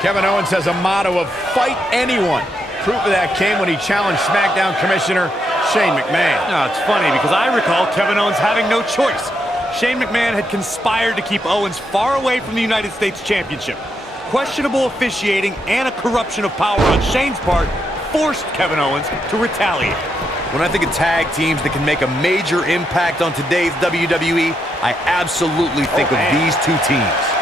Kevin Owens has a motto of fight anyone. Proof of that came when he challenged SmackDown Commissioner Shane McMahon. No, it's funny because I recall Kevin Owens having no choice. Shane McMahon had conspired to keep Owens far away from the United States Championship. Questionable officiating and a corruption of power on Shane's part forced Kevin Owens to retaliate. When I think of tag teams that can make a major impact on today's WWE, I absolutely think of these two teams.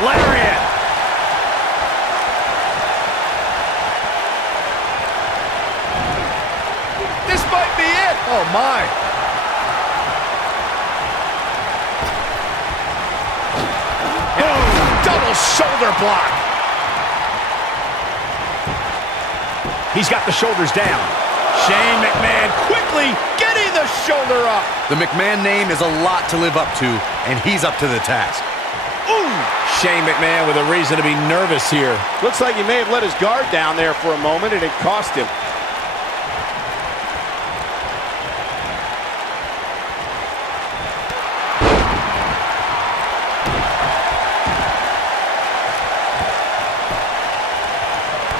Lariat! This might be it. Oh, my. Boom! Double shoulder block. He's got the shoulders down. Shane McMahon quickly getting the shoulder up. The McMahon name is a lot to live up to, and he's up to the task. Ooh! Shane McMahon with a reason to be nervous here. Looks like he may have let his guard down there for a moment, and it cost him.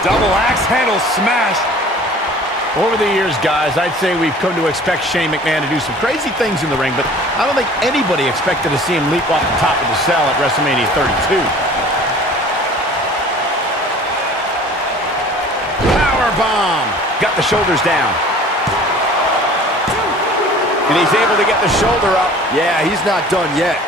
Double axe handle smash. Over the years, guys, I'd say we've come to expect Shane McMahon to do some crazy things in the ring, but I don't think anybody expected to see him leap off the top of the cell at WrestleMania 32. Powerbomb! Got the shoulders down. And he's able to get the shoulder up. Yeah, he's not done yet.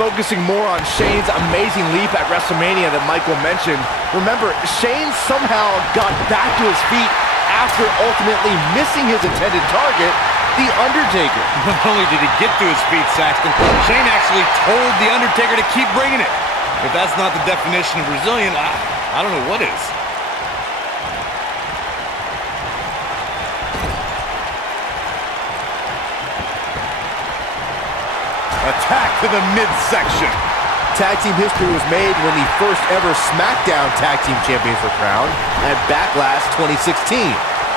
Focusing more on Shane's amazing leap at WrestleMania that Michael mentioned. Remember, Shane somehow got back to his feet after ultimately missing his intended target, The Undertaker. Not only did he get to his feet, Saxton, Shane actually told The Undertaker to keep bringing it. If that's not the definition of resilient, I don't know what is. Attack to the midsection. Tag team history was made when the first ever SmackDown Tag Team Champions were crowned at Backlash 2016.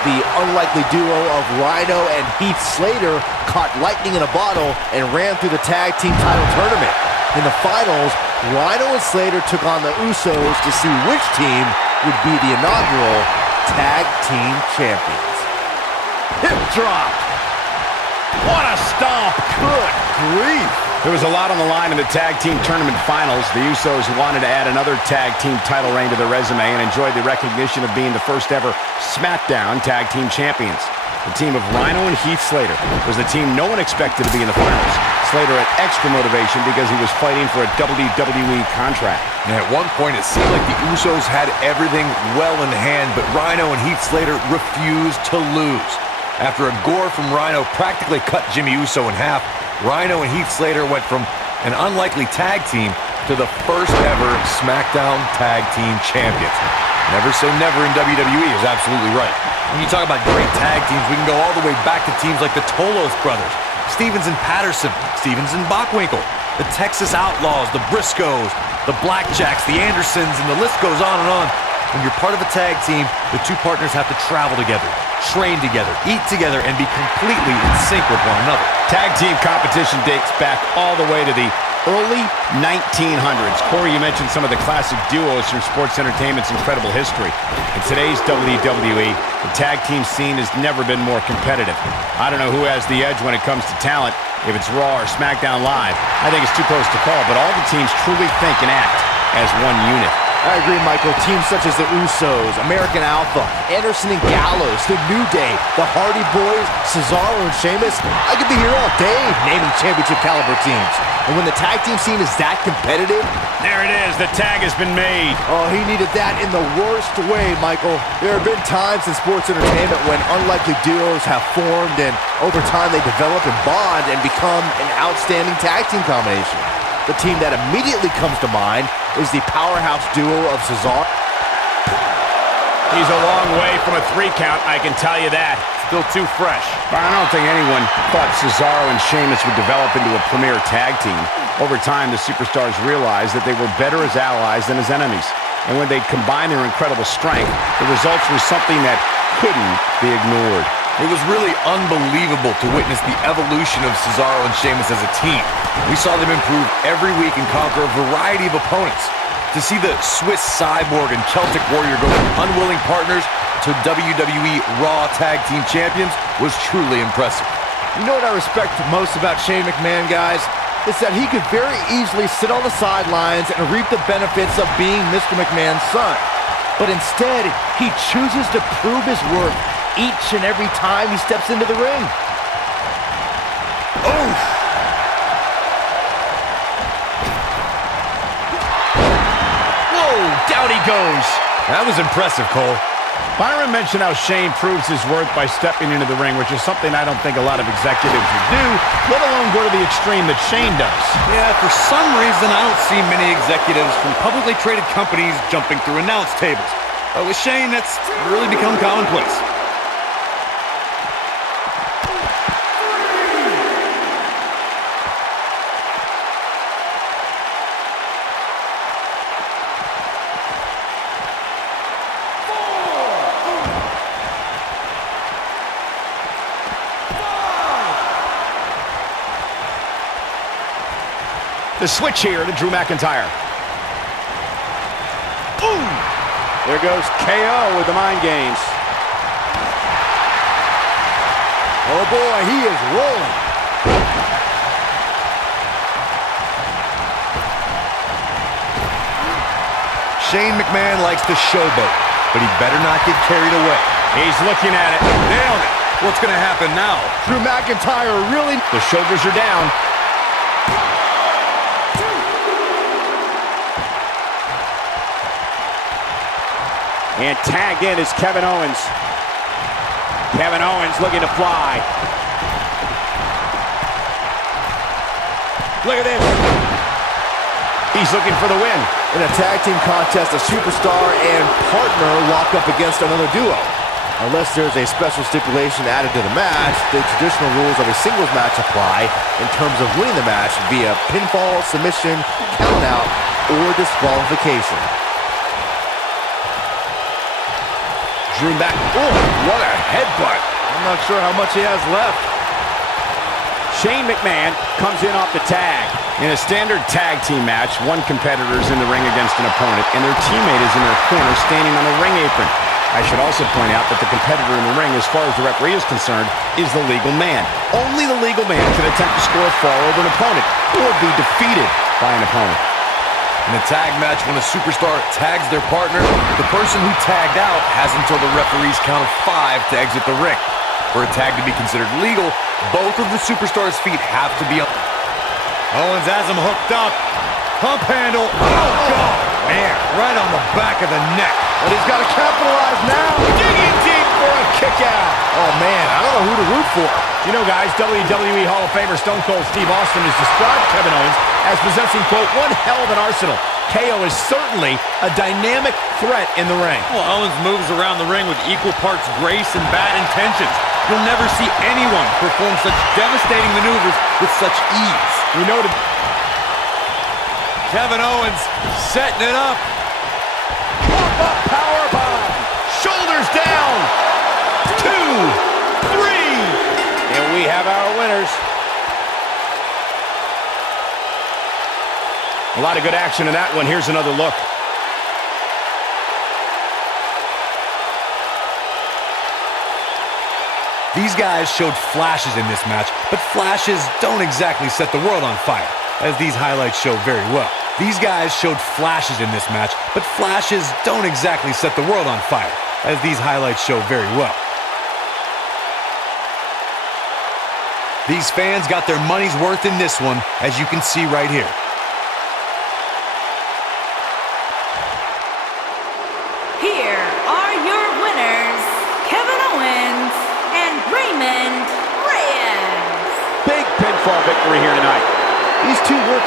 The unlikely duo of Rhino and Heath Slater caught lightning in a bottle and ran through the tag team title tournament. In the finals, Rhino and Slater took on the Usos to see which team would be the inaugural Tag Team Champions. Hip drop. What a stomp. Good grief. There was a lot on the line in the tag team tournament finals. The Usos wanted to add another tag team title reign to their resume and enjoyed the recognition of being the first ever SmackDown Tag Team Champions. The team of Rhino and Heath Slater was the team no one expected to be in the finals. Slater had extra motivation because he was fighting for a WWE contract. And at one point, it seemed like the Usos had everything well in hand, but Rhino and Heath Slater refused to lose. After a gore from Rhino practically cut Jimmy Uso in half, Rhino and Heath Slater went from an unlikely tag team to the first ever SmackDown Tag Team Champions. Never say never in WWE is absolutely right. When you talk about great tag teams, we can go all the way back to teams like the Tolos brothers, Stevens and Patterson, Stevens and Bockwinkel, the Texas Outlaws, the Briscoes, the Blackjacks, the Andersons, and the list goes on and on. When you're part of a tag team, the two partners have to travel together, train together, eat together, and be completely in sync with one another. Tag team competition dates back all the way to the early 1900s. Corey, you mentioned some of the classic duos from sports entertainment's incredible history. In today's WWE, the tag team scene has never been more competitive. I don't know who has the edge when it comes to talent, if it's Raw or SmackDown Live. I think it's too close to call, but all the teams truly think and act as one unit. I agree, Michael. Teams such as the Usos, American Alpha, Anderson and Gallows, The New Day, the Hardy Boys, Cesaro and Sheamus. I could be here all day naming championship caliber teams. And when the tag team scene is that competitive... There it is. The tag has been made. Oh, he needed that in the worst way, Michael. There have been times in sports entertainment when unlikely duos have formed and over time they develop and bond and become an outstanding tag team combination. The team that immediately comes to mind is the powerhouse duo of Cesaro. He's a long way from a 3 count, I can tell you that. Still too fresh. But I don't think anyone thought Cesaro and Sheamus would develop into a premier tag team. Over time, the superstars realized that they were better as allies than as enemies. And when they'd combine their incredible strength, the results were something that couldn't be ignored. It was really unbelievable to witness the evolution of Cesaro and Sheamus as a team. We saw them improve every week and conquer a variety of opponents. To see the Swiss Cyborg and Celtic Warrior go from unwilling partners to WWE Raw Tag Team Champions was truly impressive. You know what I respect most about Shane McMahon, guys? Is that he could very easily sit on the sidelines and reap the benefits of being Mr. McMahon's son. But instead, he chooses to prove his worth each and every time he steps into the ring. Oh! Whoa, down he goes. That was impressive, Cole. Byron mentioned how Shane proves his worth by stepping into the ring, which is something I don't think a lot of executives would do, let alone go to the extreme that Shane does. Yeah, for some reason, I don't see many executives from publicly traded companies jumping through announce tables. But with Shane, that's really become commonplace. The switch here to Drew McIntyre. Ooh! There goes KO with the mind games. Oh boy, he is rolling. Shane McMahon likes to showboat, but he better not get carried away. He's looking at it. Nailed it. What's going to happen now? Drew McIntyre really... The shoulders are down. And tagged in is Kevin Owens. Kevin Owens looking to fly. Look at this. He's looking for the win. In a tag team contest, a superstar and partner lock up against another duo. Unless there's a special stipulation added to the match, the traditional rules of a singles match apply in terms of winning the match via pinfall, submission, countout, or disqualification. Drew back. Oh, what a headbutt. I'm not sure how much he has left. Shane McMahon comes in off the tag. In a standard tag team match, one competitor is in the ring against an opponent, and their teammate is in their corner standing on a ring apron. I should also point out that the competitor in the ring, as far as the referee is concerned, is the legal man. Only the legal man can attempt to score a fall over an opponent or be defeated by an opponent. In a tag match, when a superstar tags their partner, the person who tagged out has until the referee's count of 5 to exit the ring. For a tag to be considered legal, both of the superstars' feet have to be up. Owens has him hooked up. Pump handle. Oh, God. Man, right on the back of the neck. But he's got to capitalize now. Digging deep for a kick out. Oh, man, I don't know who to root for. You know, guys, WWE Hall of Famer Stone Cold Steve Austin has described Kevin Owens as possessing, quote, one hell of an arsenal. KO is certainly a dynamic threat in the ring. Well, Owens moves around the ring with equal parts grace and bad intentions. You'll never see anyone perform such devastating maneuvers with such ease. We know Kevin Owens setting it up. Pop-up powerbomb. Shoulders down. 2, 3. And we have our winners. A lot of good action in that one. Here's another look. These guys showed flashes in this match, but flashes don't exactly set the world on fire, as these highlights show very well. These guys showed flashes in this match, but flashes don't exactly set the world on fire, as these highlights show very well. These fans got their money's worth in this one, as you can see right here. Here are your winners, Kevin Owens and Raymond Reyes. Big pinfall victory here tonight. These two were